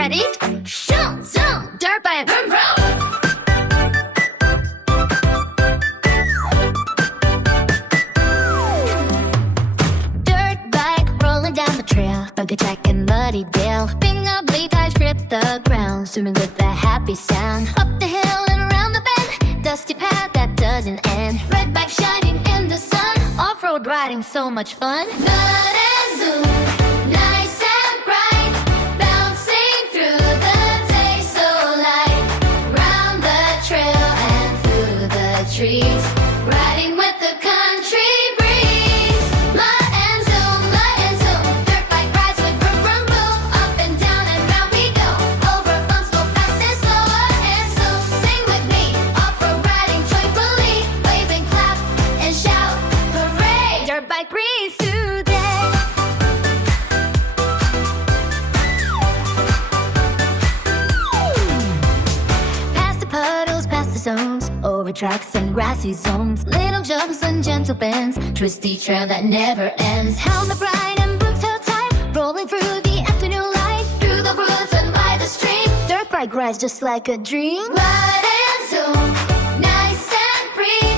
Ready? Shoom, zoom, dirt bike, vroom, vroom. Down the trail, buggy track and muddy dale. Finger blade tires grip the ground, swimming with a happy sound. Up the hill and around the bend, dusty path that doesn't end. Red bike shining in the sun, off-road riding, so much fun. Mud and zoom, nice and bright, bouncing through the day so light. Round the trail and through the trees, riding with the country breeze. Mud and zoom, dirt bike rides with vroom, vroom, boom. Up and down and round we go, over bumps go fast and slow. Mud and zoom, sing with me, off-road riding joyfully, wave and clap and shout, hooray! Dirt bike breeze today. Past the puddles, past the zones, over tracks and grassy zones, little jumps and gentle bends, twisty trail that never ends. Helmet bright and boots held tight, rolling through the afternoon light, through the woods and by the stream. Dirt bike rides just like a dream. Ride and zoom, nice and free,